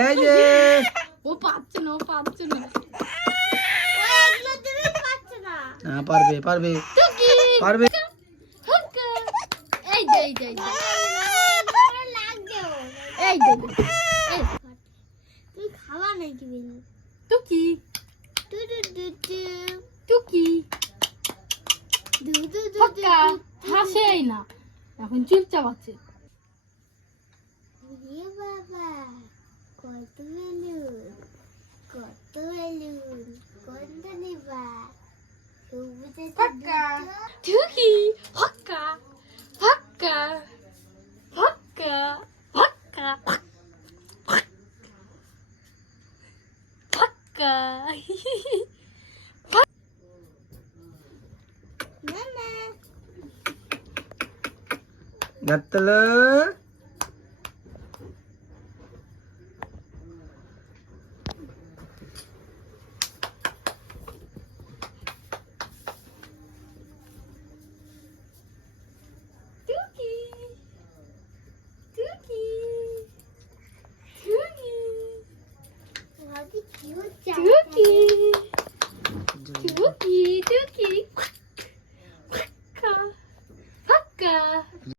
এই ও পাচ্ছে না ও পাচ্ছে না পারবে পারবে পারবে এই খাওয়া টুকি না এখন চুপচাপ আছে కొత్తవేలు కొత్తవేలు కొందనివా టూహీ హొక్క హొక్క హొక్క హొక్క హొక్క నత్తలు dookie dookie Tuki. Quacka. Quacka.